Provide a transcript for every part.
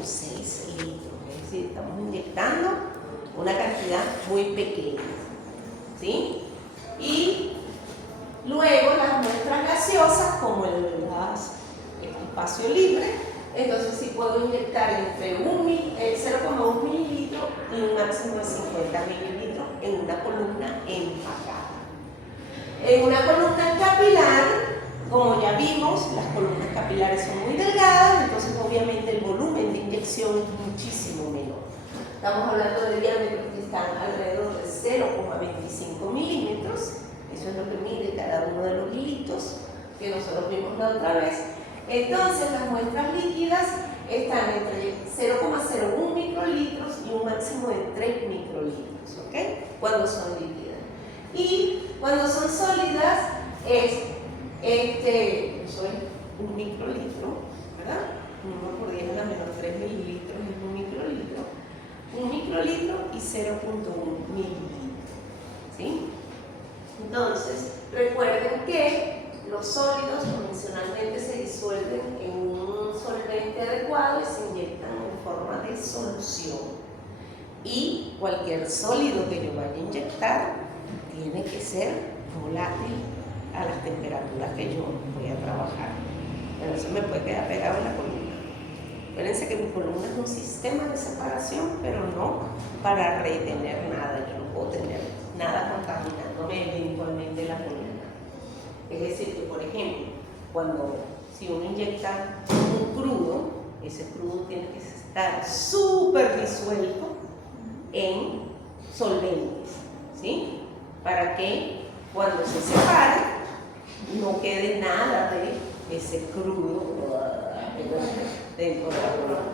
menos 6 litros, es decir, estamos inyectando una cantidad muy pequeña, ¿sí? Y luego las muestras gaseosas, como el espacio libre, entonces sí puedo inyectar entre 0,1 mililitro y un máximo de 50 mililitros en una columna empacada. En una columna capilar, como ya vimos, las columnas capilares son muy delgadas, entonces obviamente el volumen de inyección es muchísimo menor. Estamos hablando de diámetros que están alrededor de 0,25 milímetros, eso es lo que mide cada uno de los hilitos que nosotros vimos la otra vez. Entonces las muestras líquidas están entre 0,01 microlitros y un máximo de 3 microlitros, ¿ok? Cuando son líquidas. Y cuando son sólidas es eso es un microlitro, ¿verdad? 1 por 10 a la menor 3 mililitros es un microlitro. Un microlitro y 0,1 mililitro, ¿sí? Entonces, recuerden que los sólidos convencionalmente se disuelven en un solvente adecuado y se inyectan en forma de solución. Y cualquier sólido que yo vaya a inyectar tiene que ser volátil a las temperaturas que yo voy a trabajar. Pero eso me puede quedar pegado en la columna. Acuérdense que mi columna es un sistema de separación, pero no para retener nada. Yo no puedo tener nada contaminándome eventualmente la columna. Es decir, que por ejemplo, si uno inyecta un crudo, ese crudo tiene que estar súper disuelto en solventes, ¿sí? Para que cuando se separe no quede nada de ese crudo dentro de la columna.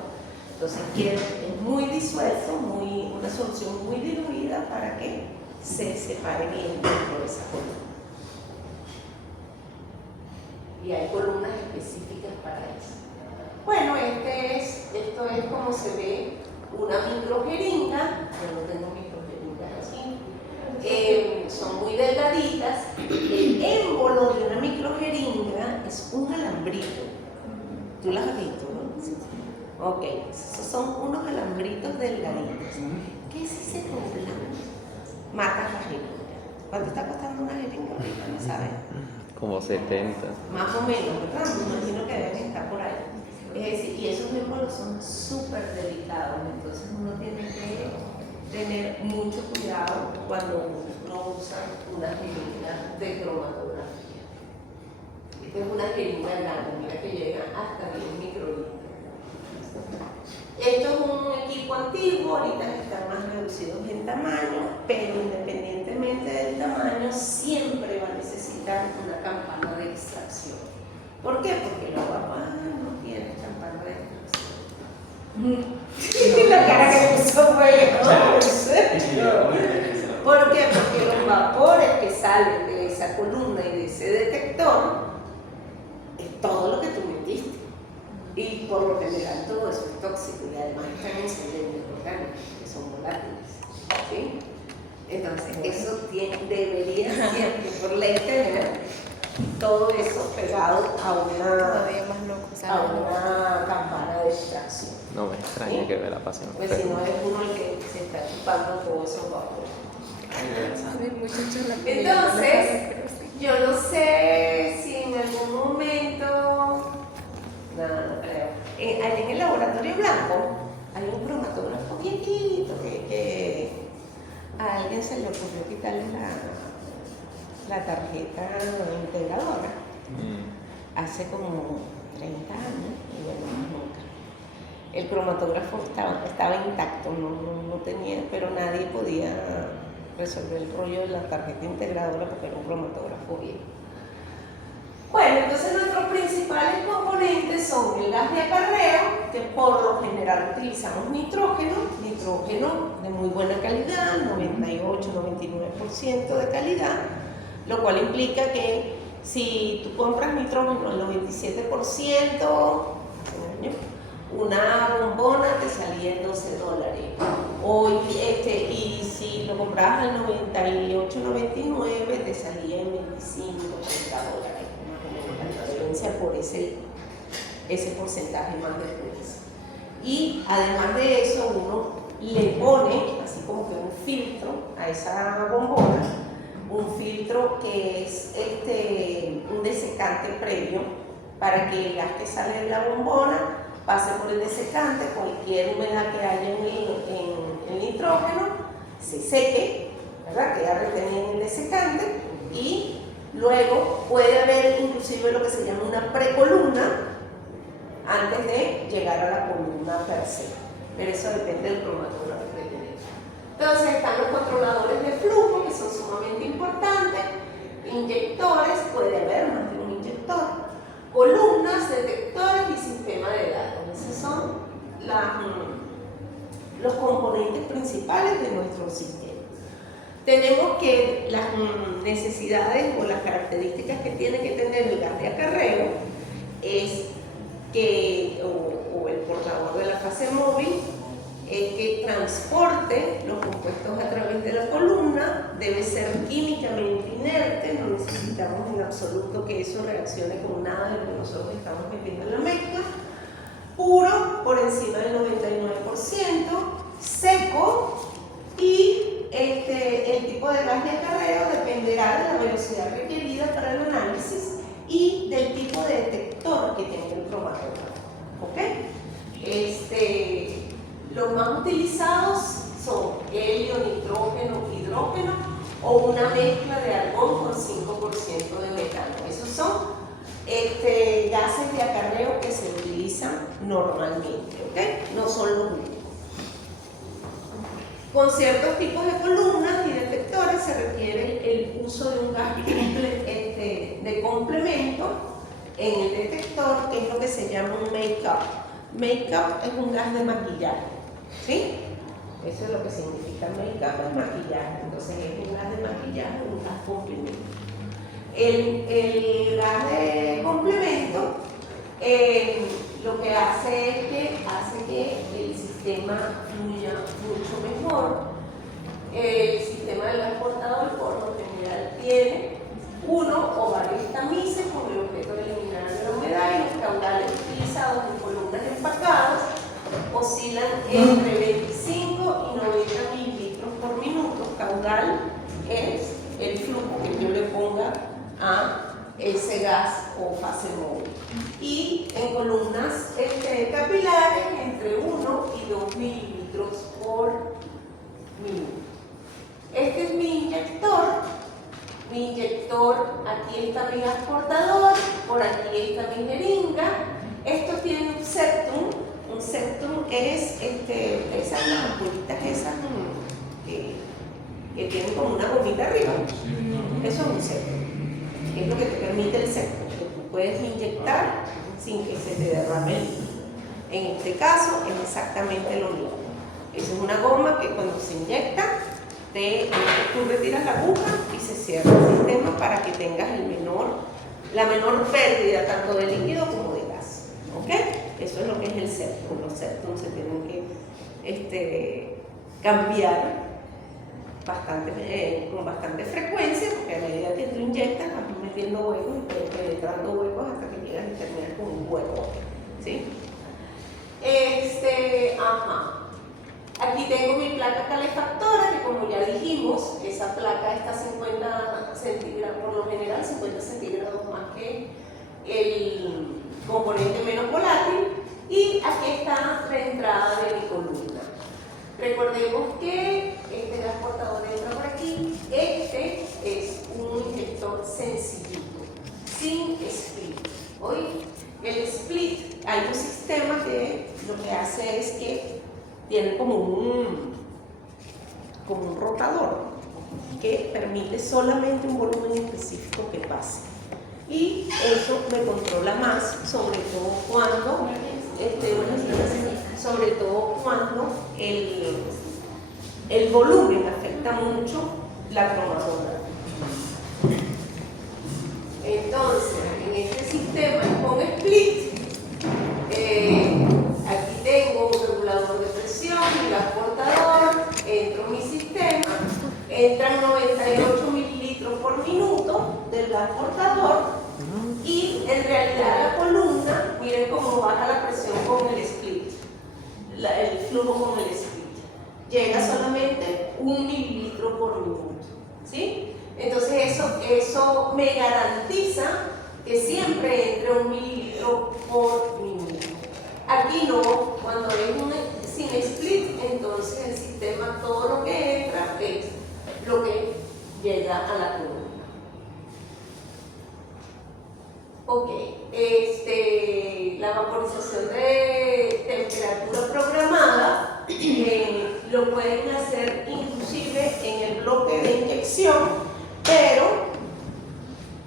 Entonces es muy disuelto, una solución muy diluida para que se separe bien dentro de esa columna. Y hay columnas específicas para eso. Bueno, esto es como se ve una microjeringa. Yo no tengo microjeringas así. Son muy delgaditas. El émbolo de una microjeringa es un alambrito. ¿Tú las has visto, no? Sí. Ok, esos son unos alambritos delgaditos que si se doblan matan la jeringa. ¿Cuánto está costando una jeringa ahorita? ¿No sabes? Como 70. Más o menos, ¿verdad? Me imagino que deben estar por ahí. Es decir, y esos émbolos son súper delicados, entonces uno tiene que tener mucho cuidado cuando uno usa una jeringa de cromatografía. Esta es una jeringa grande, mira que llega hasta 10 microlitros. Esto es un equipo antiguo, ahorita están más reducidos en tamaño, pero independientemente del tamaño, siempre va a necesitar una campana de extracción. ¿Por qué? Porque los papás no tienen campana de extracción. La cara que puso fue, ¿no? ¿En serio? ¿Por qué? Porque los vapores que salen de esa columna y de ese detector es todo lo que tú metiste. Y por lo general todo eso es tóxico y además están en solventes orgánicos que son volátiles, ¿sí? Entonces eso debería siempre por ley tener todo eso pegado a una campana de extracción. No me extraña, ¿sí? Que me la pasen. Pues si no es uno el que se está chupando todos esos vapores. Entonces, yo no sé si en algún momento, no creo, ahí en el laboratorio blanco hay un cromatógrafo viejito que a alguien se le ocurrió quitarle la tarjeta integradora hace como 30 años y bueno, más nunca. El cromatógrafo estaba intacto, no tenía, pero nadie podía resolver el rollo de la tarjeta integradora porque era un cromatógrafo viejo. Bueno, entonces nuestros principales componentes son el gas de acarreo, que por lo general utilizamos nitrógeno de muy buena calidad, 98-99% de calidad, lo cual implica que si tú compras nitrógeno al 97%, una bombona te salía en $12. Y si lo comprabas al 98-99 te salía en $25-30. La diferencia por ese porcentaje más de pureza. Y además de eso, uno le pone así como que un filtro a esa bombona, un filtro que es un desecante previo para que el gas que sale de la bombona pase por el desecante, cualquier humedad que haya en el nitrógeno se seque, ¿verdad? Queda retenida en el desecante y luego puede haber inclusive lo que se llama una precolumna antes de llegar a la columna per se, pero eso depende del cromatógrafo que tenemos. Entonces están los controladores de flujo, que son sumamente importantes, inyectores, puede haber más de un inyector, columnas, detectores y sistema de datos. Esos son los componentes principales de nuestro sistema. Tenemos que las necesidades o las características que tiene que tener el gas de acarreo es que, o el portador de la fase móvil, es que transporte los compuestos a través de la columna, debe ser químicamente inerte, no necesitamos en absoluto que eso reaccione con nada de lo que nosotros estamos metiendo en la mezcla, puro por encima del 99%, seco, y el tipo de gas de acarreo dependerá de la velocidad requerida para el análisis y del tipo de detector que tenga el cromatógrafo. ¿Ok? Los más utilizados son helio, nitrógeno, hidrógeno o una mezcla de argón con 5% de metano. Esos son gases de acarreo que se utilizan normalmente, ¿ok? No son los únicos. Con ciertos tipos de columnas y detectores se requiere el uso de un gas de complemento en el detector, que es lo que se llama un make-up. Make-up es un gas de maquillaje, ¿sí? Eso es lo que significa make-up, es maquillaje. Entonces es un gas de maquillaje, un gas complemento. El gas de complemento lo que hace es que hace que el sistema fluya mucho mejor. El sistema del gas portador por lo general tiene uno o varios tamices con el objeto de eliminar la humedad, y los caudales utilizados en columnas empacadas oscilan entre 25 y 90 mililitros por minuto. Caudal es el flujo que yo le ponga a ese gas o fase móvil. Y en columnas capilares entre 1 y 2 mililitros por minuto. Este es mi inyector. Mi inyector, aquí está mi gas portador, por aquí está mi jeringa. Esto tiene un septum. Un septum es esas ampollitas esas que tienen como una gomita arriba. Eso es un septum. Es lo que te permite el septum, que tú puedes inyectar sin que se te derrame el líquido. En este caso es exactamente lo mismo. Eso es una goma que cuando se inyecta, tú retiras la aguja y se cierra el sistema para que tengas la menor pérdida tanto de líquido como de gas. ¿Ok? Eso es lo que es el septum. Los septums se tienen que cambiar con bastante frecuencia, porque a medida que tú inyectas vas metiendo huecos y penetrando huecos hasta que llegas a terminar con un hueco. ¿Sí? Aquí tengo mi placa calefactora, que como ya dijimos, esa placa está 50 centígrados, por lo general 50 centígrados más que el componente menos volátil, y aquí está la entrada de mi columna. Recordemos que este gas portador entra por aquí. Este es un inyector sencillito, sin split. ¿Oye? El split, hay un sistema que lo que hace es que tiene como un rotador que permite solamente un volumen específico que pase. Y eso me controla más, sobre todo cuando el volumen afecta mucho la cromatografía. Entonces, en este sistema con split, aquí tengo un regulador de presión, mi gas portador, entro en mi sistema, entran 98 mililitros por minuto del gas portador, y en realidad la columna, miren cómo baja la presión con el split. flujo con el split. Llega solamente 1 mililitro por minuto, ¿sí? Entonces eso me garantiza que siempre entre 1 mililitro por minuto. Aquí no, cuando es sin split, entonces el sistema todo lo que entra es lo que llega a la columna. Ok, la vaporización de temperatura programada lo pueden hacer inclusive en el bloque de inyección, pero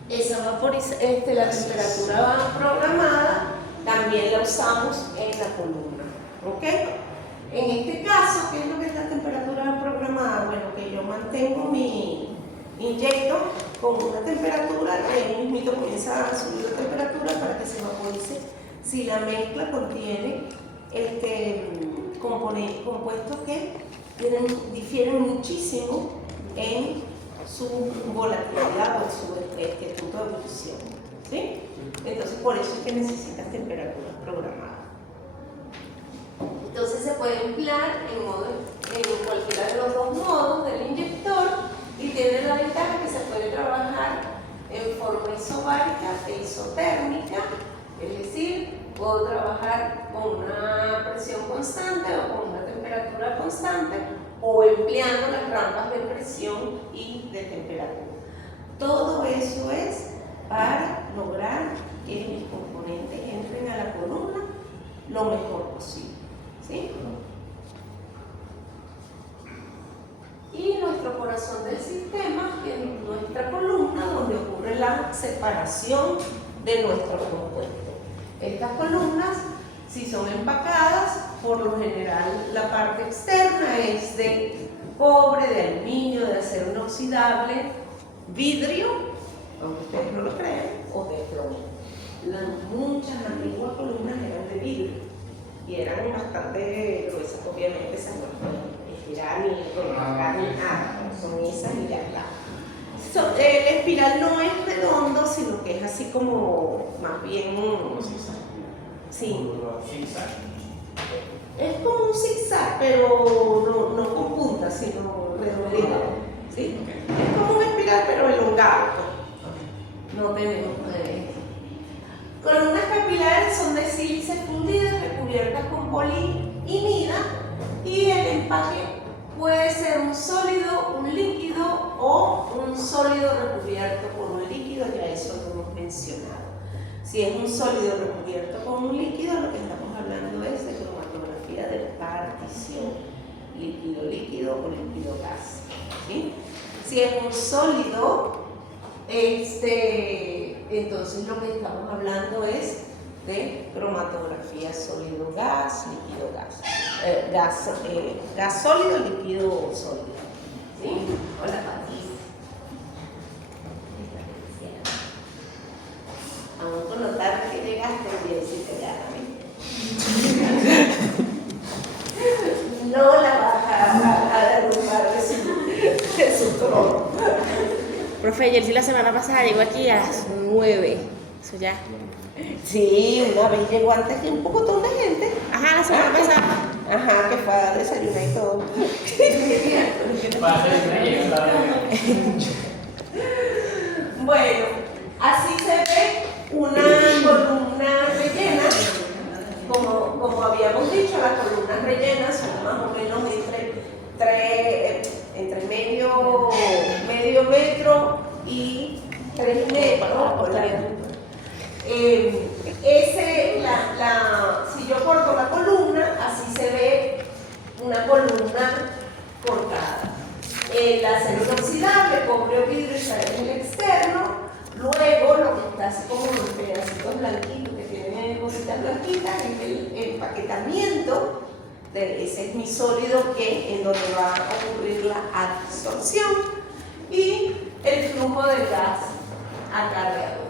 esa la temperatura programada también la usamos en la columna. ¿Ok? En este caso, ¿qué es lo que es la temperatura programada? Bueno, que yo mantengo mi inyecto con una temperatura y ahí mismo comienza a subir la temperatura para que se vaporice si la mezcla contiene compuestos que difieren muchísimo en su volatilidad o en su punto de ebullición, ¿sí? Entonces por eso es que necesitas temperaturas programadas. Entonces se puede emplear en cualquiera de los dos modos del inyector y tiene la ventaja que se puede trabajar en forma isobárica e isotérmica, es decir, puedo trabajar con una presión constante o con una temperatura constante o empleando las rampas de presión y de temperatura. Todo eso es para lograr que mis componentes entren a la columna lo mejor posible, ¿sí? Y nuestro corazón del sistema es nuestra columna donde ocurre la separación de nuestros compuestos. Estas columnas, si son empacadas, por lo general la parte externa es de cobre, de aluminio, de acero inoxidable, vidrio, aunque ustedes no lo crean, o de plomo. Muchas antiguas columnas eran de vidrio y eran bastante gruesas, obviamente esas no pueden estirar ni colocar ni nada, son esas y ya está. El espiral no es redondo, sino que es así como más bien sí. Es como un zigzag, pero no con punta, sino redondeado, ¿sí? Es como un espiral, pero elongado. No tenemos columnas capilares son de sílice fundidas recubiertas con poliimida y el empaque puede ser un sólido, un líquido o un sólido recubierto por un líquido, ya eso lo hemos mencionado. Si es un sólido recubierto con un líquido, lo que estamos hablando es de cromatografía de partición, líquido-líquido o líquido-gas, ¿sí? Si es un sólido, entonces lo que estamos hablando es de cromatografía sólido-gas, líquido-gas, gas sólido, líquido sólido, ¿sí? Hola, Patricia. Aún con lo tarde que llegaste, bien, si te no la vas a derrumbar de su trono. Profe, ayer sí la semana pasada llegó aquí a las 9. Eso ya. Sí, una vez llegó antes que un pocotón de gente. Ajá, la semana pasada. Ajá, que fue a desayunar y todo. Bueno, así se ve una columna rellena. Como habíamos dicho, las columnas rellenas son más o menos entre medio metro y 3 metros. Si yo corto la columna, así se ve una columna cortada. El acero inoxidable, cobre o vidrio es el externo. Luego, lo que está así como los pedacitos blanquitos que tienen cositas blanquitas es el empaquetamiento. Ese es mi sólido en donde va a ocurrir la absorción y el flujo del gas acarreador.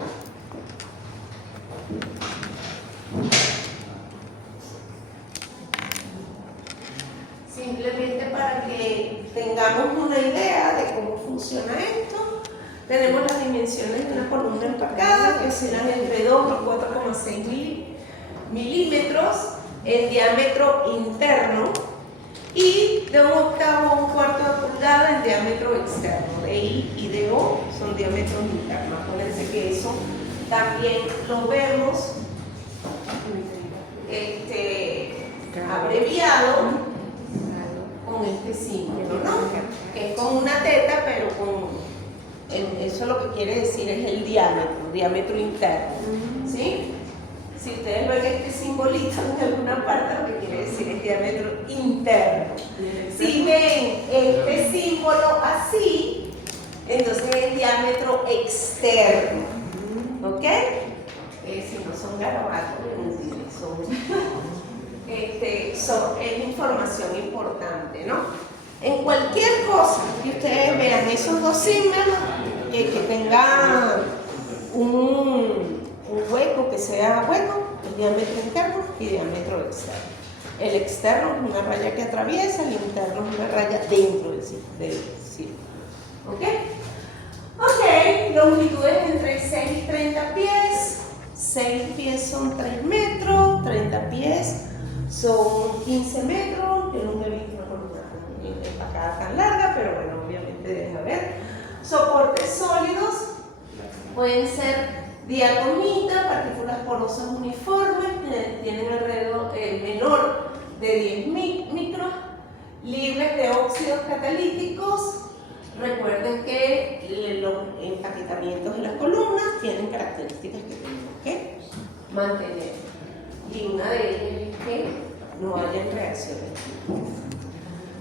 Simplemente para que tengamos una idea de cómo funciona esto, tenemos las dimensiones de una columna empacada que oscilan entre 2 y 4,6 milímetros. en diámetro interno y de 1/8 a 1/4 de pulgada en diámetro externo. De I y de O son diámetros internos. Acuérdense que eso también lo vemos abreviado con este símbolo, ¿no? Que es con una teta, pero eso lo que quiere decir es el diámetro interno, ¿sí? Si ustedes ven este simbolito en alguna parte, lo que quiere decir es diámetro interno. Si ven este símbolo así, entonces es diámetro externo, ¿ok? Si no son garabatos, es información importante, ¿no? En cualquier cosa que ustedes vean esos dos símbolos, que tenga un hueco que sea hueco, el diámetro interno y diámetro externo. El externo es una raya que atraviesa, el interno es una raya dentro del círculo. ¿Ok? Ok, longitudes entre 6 y 30 pies. 6 pies son 3 metros, 30 pies son 15 metros. Yo nunca he visto una columna empacada tan larga, pero bueno, obviamente deben haber. Soportes sólidos pueden ser diatomita, partículas porosas uniformes, tienen alrededor menor de 10 micros, libres de óxidos catalíticos. Recuerden que los empaquetamientos de las columnas tienen características que tenemos que mantener. Y una de ellas es que no hayan reacciones.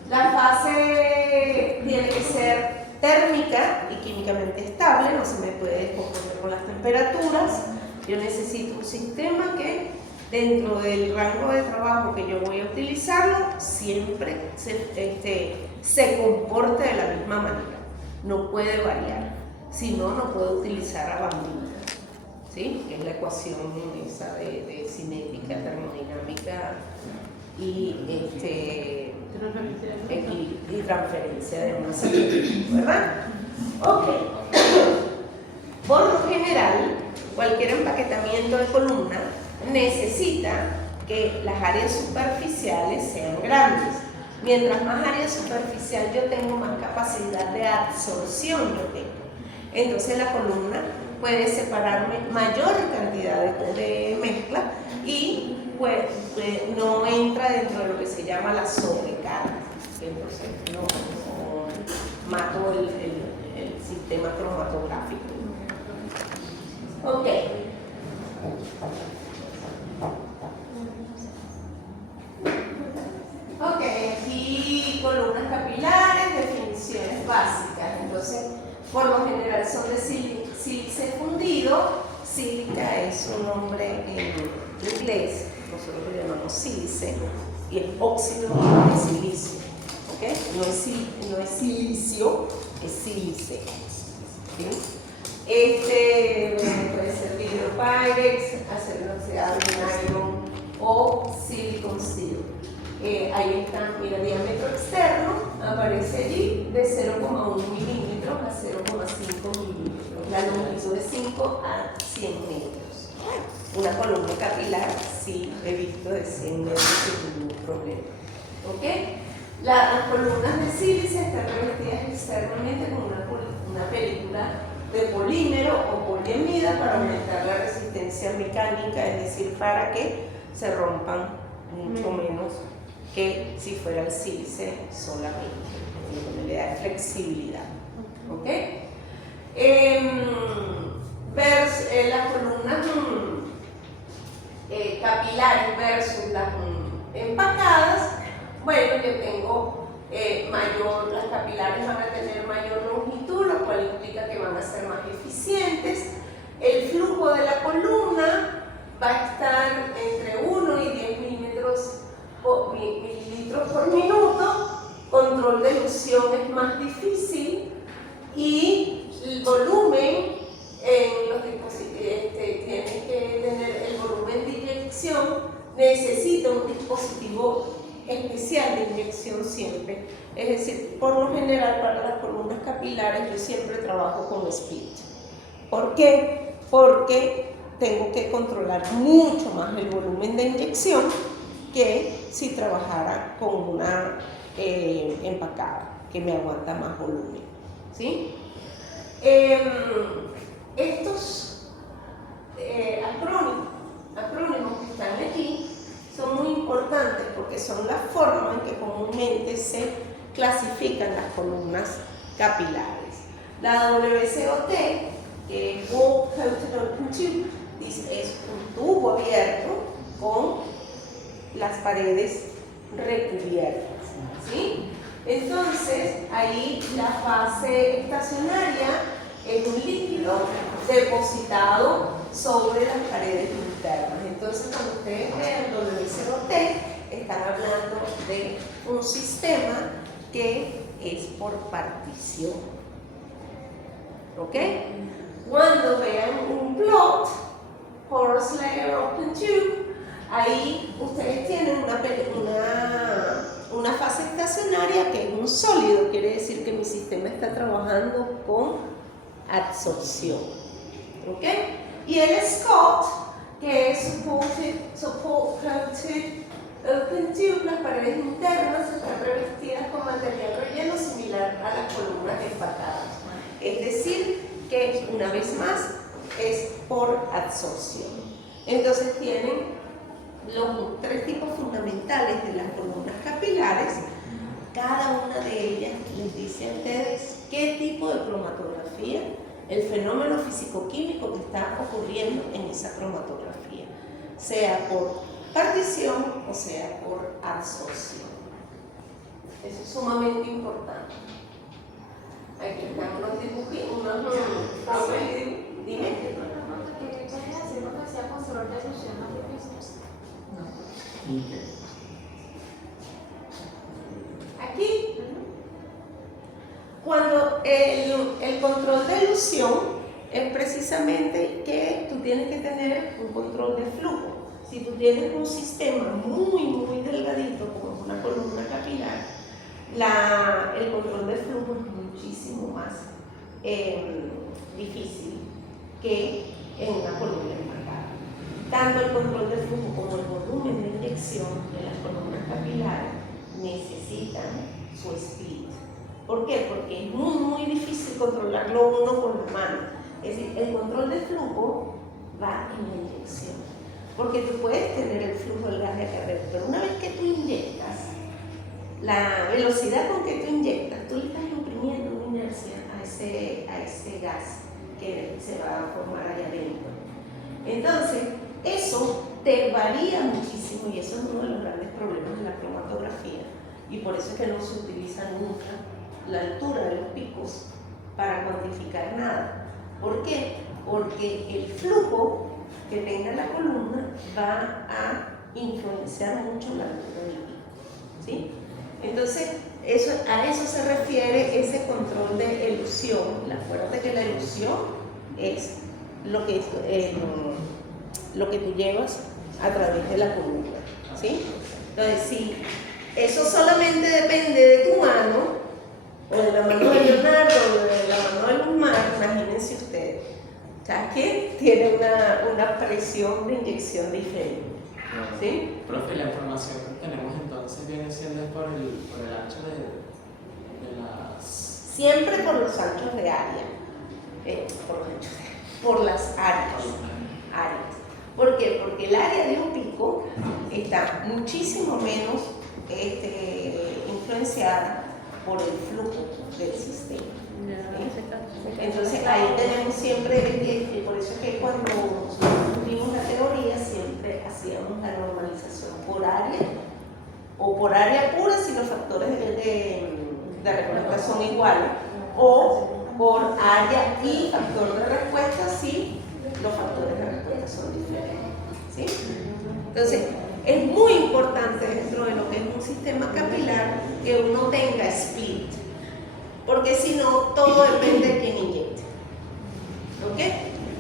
La fase tiene que ser térmica y químicamente estable, no se me puede descomponer con las temperaturas. Yo necesito un sistema que dentro del rango de trabajo que yo voy a utilizarlo siempre se comporte de la misma manera, no puede variar, si no, no puedo utilizar a bambina, ¿sí? Que es la ecuación esa de cinética, termodinámica y transferencia de masa, ¿verdad? Ok. Por lo general, cualquier empaquetamiento de columna necesita que las áreas superficiales sean grandes. Mientras más área superficial yo tengo, más capacidad de absorción yo tengo. Entonces la columna puede separarme mayor cantidad de mezcla y pues no entra dentro de lo que se llama la sobrecarga. Entonces no mato el sistema cromatográfico. Ok. Ok, aquí columnas capilares, definiciones básicas. Entonces, por lo general son de sílice fundido. Sílica es un nombre en inglés, nosotros lo llamamos sílice, y es óxido de silicio. ¿Okay? No es silicio, es sílice. ¿Sí? Puede ser vidrio pyrex, acero inoxidable, nylon o silicon steel. Ahí está, mira, diámetro externo aparece allí de 0,1 milímetros a 0,5 milímetros, la longitud de 5 a 100 metros. Una columna capilar sí he visto de 100 metros sin ningún problema. ¿Ok? Las columnas de sílice están revestidas externamente con una película de polímero o poliamida para aumentar la resistencia mecánica, es decir, para que se rompan mucho menos que si fuera el sílice solamente, lo que le da flexibilidad. ¿Ok? Las columnas capilares versus las empacadas, bueno, yo tengo las capilares van a tener mayor longitud, lo cual implica que van a ser más eficientes. El flujo de la columna va a estar entre 1 y 10 mililitros por minuto. Control de elusión es más difícil y el volumen en los dispositivos tiene que tener el volumen de inyección, necesita un dispositivo especial de inyección siempre. Es decir, por lo general para las columnas capilares yo siempre trabajo con SPIT. ¿Por qué? Porque tengo que controlar mucho más el volumen de inyección que si trabajara con una empacada, que me aguanta más volumen, ¿sí? Estos acrónimos que están aquí son muy importantes porque son la forma en que comúnmente se clasifican las columnas capilares. La WCOT, que es Wall Coated Open Tube, es un tubo abierto con las paredes recubiertas, ¿sí? Entonces, ahí la fase estacionaria es un líquido depositado sobre las paredes internas. Entonces, cuando ustedes vean WCOT, están hablando de un sistema que es por partición. ¿Ok? Cuando vean un plot, porous layer open tube, ahí ustedes tienen una fase estacionaria que es un sólido, quiere decir que mi sistema está trabajando con absorción. ¿Ok? Y el Scott, que es support coated open tube, las paredes internas están revestidas con material relleno similar a las columnas empacadas. Es decir, que una vez más es por absorción. Entonces tienen los tres tipos fundamentales de las columnas capilares. Cada una de ellas les dice a ustedes qué tipo de cromatografía, el fenómeno físico-químico que está ocurriendo en esa cromatografía, sea por partición o sea por absorción. Eso es sumamente importante. Aquí están unos dibujitos, unos dime. Aquí, cuando el control de elusión es precisamente que tú tienes que tener un control de flujo. Si tú tienes un sistema muy delgadito, como una columna capilar, el control de flujo es muchísimo más difícil que en una columna empacada. Tanto el control de flujo como el volumen de inyección de las columnas capilares necesitan su split. ¿Por qué? Porque es muy difícil controlarlo uno con la mano. Es decir, el control de flujo va en la inyección. Porque tú puedes tener el flujo del gas de carrera, pero una vez que tú inyectas, la velocidad con que tú inyectas, tú le estás imprimiendo una inercia a ese gas que se va a formar allá adentro. Entonces, eso te varía muchísimo y eso es uno de los grandes problemas de la cromatografía. Y por eso es que no se utiliza nunca la altura de los picos para cuantificar nada. ¿Por qué? Porque el flujo que tenga la columna va a influenciar mucho la altura del pico, ¿sí? Entonces, a eso se refiere ese control de elusión. Acuérdate que la elusión es lo que tú llevas a través de la columna, ¿sí? Entonces, si eso solamente depende de tu mano, o de la mano de Leonardo, o de la mano de Luzmar, imagínense ustedes, ¿sabes qué? Tiene una presión de inyección diferente, ¿sí? Profe, la información que tenemos entonces viene siendo por el ancho de las... Siempre por los anchos de área, por las áreas. ¿Por qué? Porque el área de un pico está muchísimo menos influenciada por el flujo del sistema. ¿Sí? Entonces ahí tenemos siempre, por eso es que cuando nosotros tuvimos la teoría siempre hacíamos la normalización por área o por área pura si los factores de respuesta son iguales, o por área y factor de respuesta si los factores de respuesta son diferentes, ¿sí? Entonces, es muy importante dentro de lo que es un sistema capilar que uno tenga split, porque si no, todo depende de quién inyecte. ¿Ok?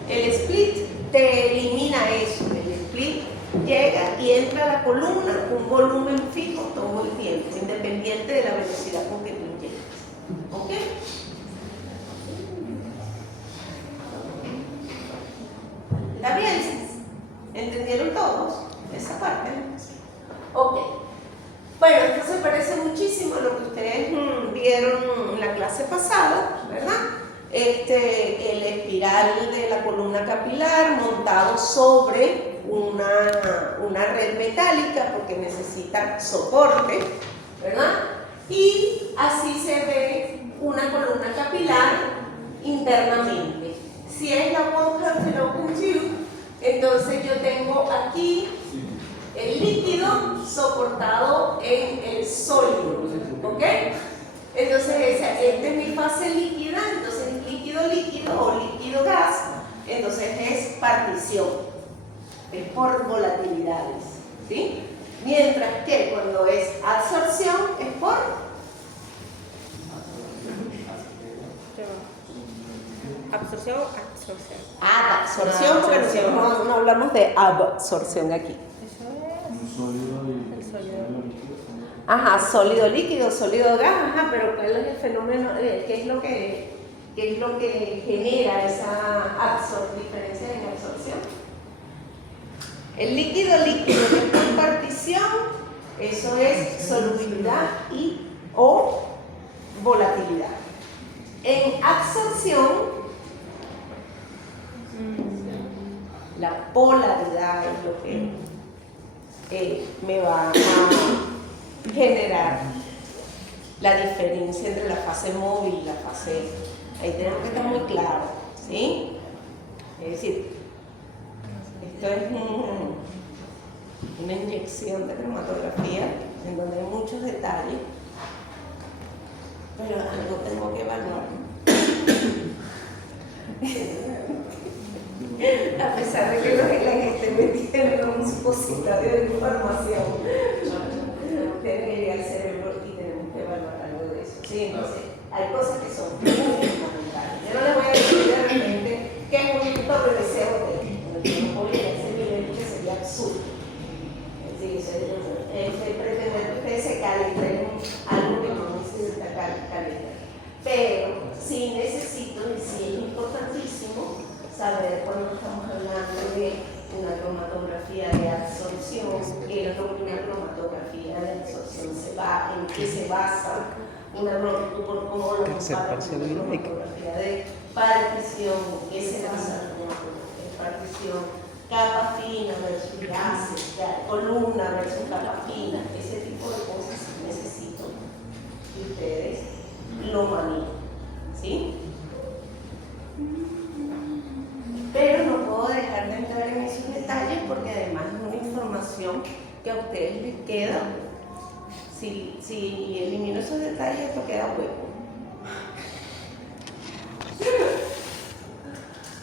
El split te elimina eso. El split llega y entra a la columna un volumen fijo todo el tiempo, independiente de la velocidad con que tú inyectas. ¿Ok? ¿Está bien? ¿Entendieron todos esa parte? Ok. Bueno, esto se parece muchísimo a lo que ustedes vieron en la clase pasada, ¿verdad? El espiral de la columna capilar montado sobre una red metálica porque necesita soporte, ¿verdad? Y así se ve una columna capilar internamente. Si es la One Fallopian Tube, entonces yo tengo aquí el líquido soportado en el sólido, ¿ok? Entonces esta es mi fase líquida, entonces líquido-líquido o líquido-gas, entonces es partición, es por volatilidades, ¿sí? Mientras que cuando es absorción es por Absorción, absorción. absorción, porque nosotros no hablamos de absorción aquí. Eso es el sólido. Ajá, sólido líquido, sólido gas, ajá, pero ¿cuál es el fenómeno? ¿Qué es lo que genera esa diferencia en absorción? El líquido que es por partición, eso es solubilidad y o volatilidad. En absorción, la polaridad es lo que me va a generar la diferencia entre la fase móvil y la fase. Ahí tenemos que estar muy claros, ¿sí? Es decir, esto es una inyección de cromatografía en donde hay muchos detalles, pero algo tengo que evaluar. A pesar de que los LGTB tienen un supositorio de información, tiene que ir al cerebro y tenemos que evaluar algo de eso. Sí, entonces hay cosas que son muy fundamentales. Yo no les voy a decir de repente que es un WBCOT, no voy a ese nivel que sería absurdo. Es decir, pretender que ustedes se calentren algo que no necesita calentar. Pero sí necesito, y sí es importantísimo, saber cuando estamos hablando de una cromatografía de absorción, que una cromatografía de absorción en qué se basa, una cromatografía de partición, en qué se basa la cromatografía de partición, capa fina versus gases, columna versus capa fina, ese tipo de cosas necesito que ustedes lo manejen, ¿sí? Pero no puedo dejar de entrar en esos detalles porque además es una información que a ustedes les queda. Si elimino esos detalles, esto queda hueco.